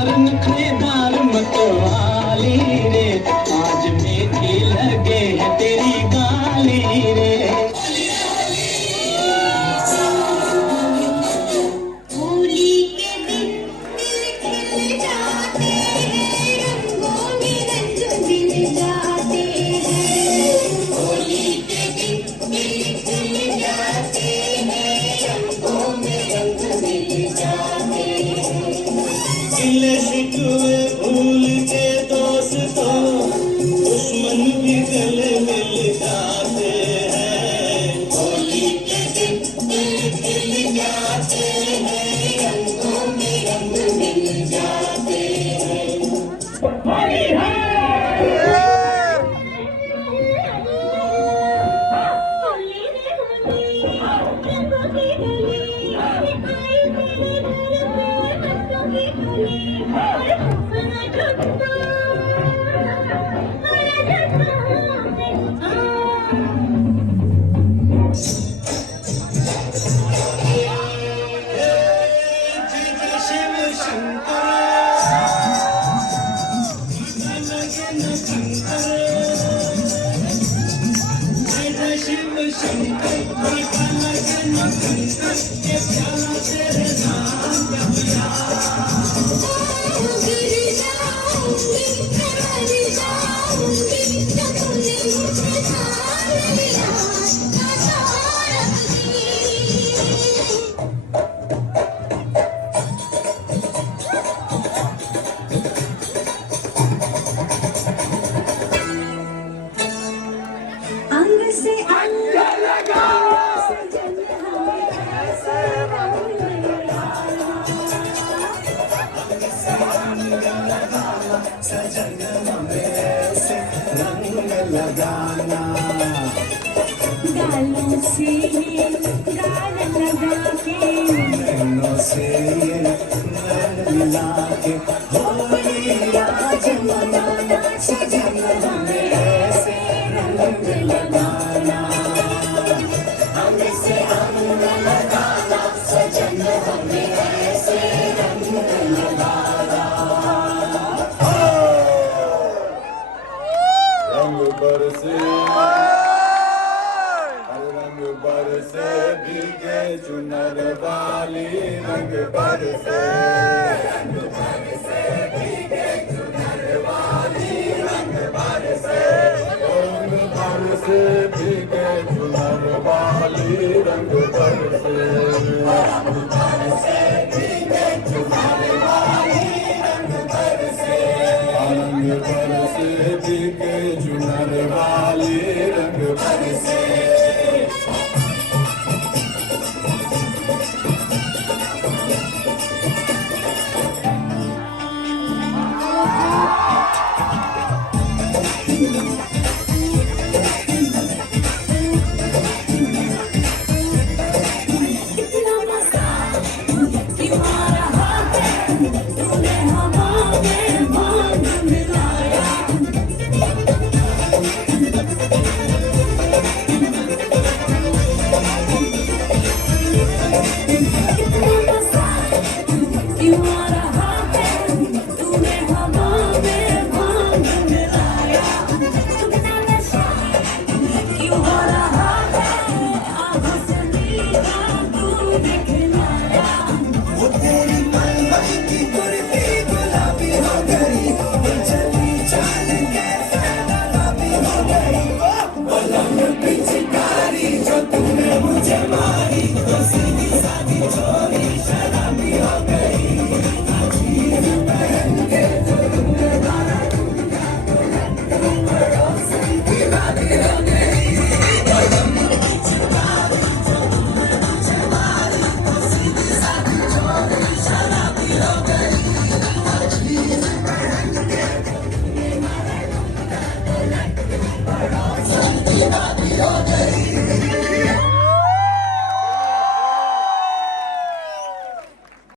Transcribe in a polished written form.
नखरेदार मतवाली रे, आज मीठी लगे है तेरी गाली रे। होली के दिन दिल खिल जाते हैं, रंगों में रंग मिल जाते हैं। होली के दिन दिल खिल जाते हैं, रंगों में रंग मिल जाते हैं। गिले शिकवे भूल के दोस्तों, दुश्मन भी गले मिल जाते हैं। होली के दिन दिल खिल जाते हैं, रंगों में रंग मिल जाते हैं। शिव शंकर शिव शंकर के प्याला तेरे नाम का गिर जाऊंगी, मर जाऊंगी, जब तूने मुझे ठान लिया, तारकनी। अंग से अंग लगा सजन हमें ऐसे रंग लगाना। सजन हमें ऐसे रंग लगाना। गालों से ये गाल लगा के, नैनों से ये नैन मिला के, होली आज मनाना। सजन हमें ऐसे रंग लगाना। अंग से अंग लगाना, सजन हमें ऐसे रंग लगाना। रंग बरसे रंग बरसे भीगे चुनर वाली। रंग बरसे भीगे चुनर वाली। रंग बरसे भीगे चुनर वाली। रंग बरसे भीगे चुनर वाली। रंग बरसे भीगे चुनर वाली। रंग बरसे कितना मजा क्यों आ रहा है, तूने हवा में भांग मिलाया। कितना मजा क्यों आ रहा है, तूने हवा में भांग मिलाया। कितना नशा क्यों हो रहा है, आँखों से नीला तू दिखलाया। वो तेरी पलवल की कुर्ती गुलाबी हो गई, वो चली चाल के फैलावी हो गई। वो लम्ब पिचकारी जो तूने मुझे मारी, वो सीधी सादी छोड़